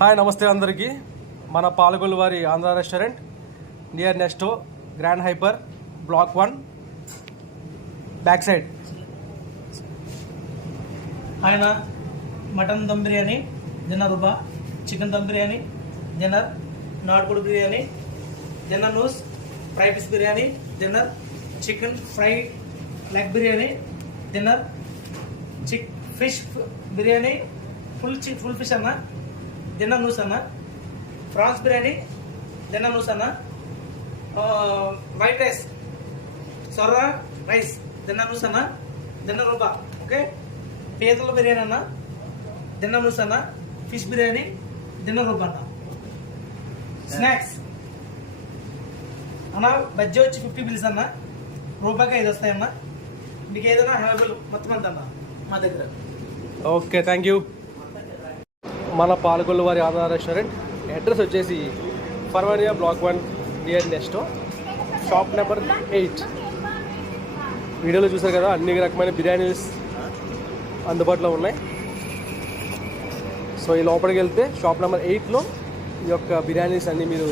Hi నమస్తే అందరికీ. మన పాలకొల్లు వారి Andhra restaurant near Nesto grand hyper block 1 back side. ఆయన మటన్ దమ్ బిర్యానీ డిన్నర్ రూపా, చికెన్ దమ్ బిర్యానీ డిన్నర్, నాటుకోడి బిర్యానీ డిన్నర్, నూస్ fry piece biryani dinner, chicken fry leg biryani dinner, fish biryani full fish అన్న డిన్నర్, నూస్ అన్న ప్రాన్స్ బిర్యానీ డిన్నర్, నూస్ అన్న వైట్ రైస్ సొర్రా రైస్ డిన్నర్, నూస్ అన్న డిన్నర్ రూపా. ఓకే, పీతల బిర్యానీ అన్న డిన్నర్, నూస్ అన్న ఫిష్ బిర్యానీ డిన్నర్ రూపా అన్న. స్నాక్స్ అన్న బజ్జీ వచ్చి 50 బిల్స్ అన్న, రూపాయికి 5 వస్తాయన్న. మీకు ఏదైనా అవైలబుల్ మొత్తం అంత అన్న మా దగ్గర. Okay, thank you. మన పాలకొల్లు వారి ఆంధ్ర రెస్టారెంట్ అడ్రస్ వచ్చేసి Farwaniya block 1 near Nesto, shop number 8. వీడియోలో చూసారు కదా, అన్ని రకమైన బిర్యానీస్ అందుబాటులో ఉన్నాయి. సో ఈ లోపలికి వెళ్తే షాప్ నెంబర్ 8లో ఈ యొక్క బిర్యానీస్ అన్నీ మీరు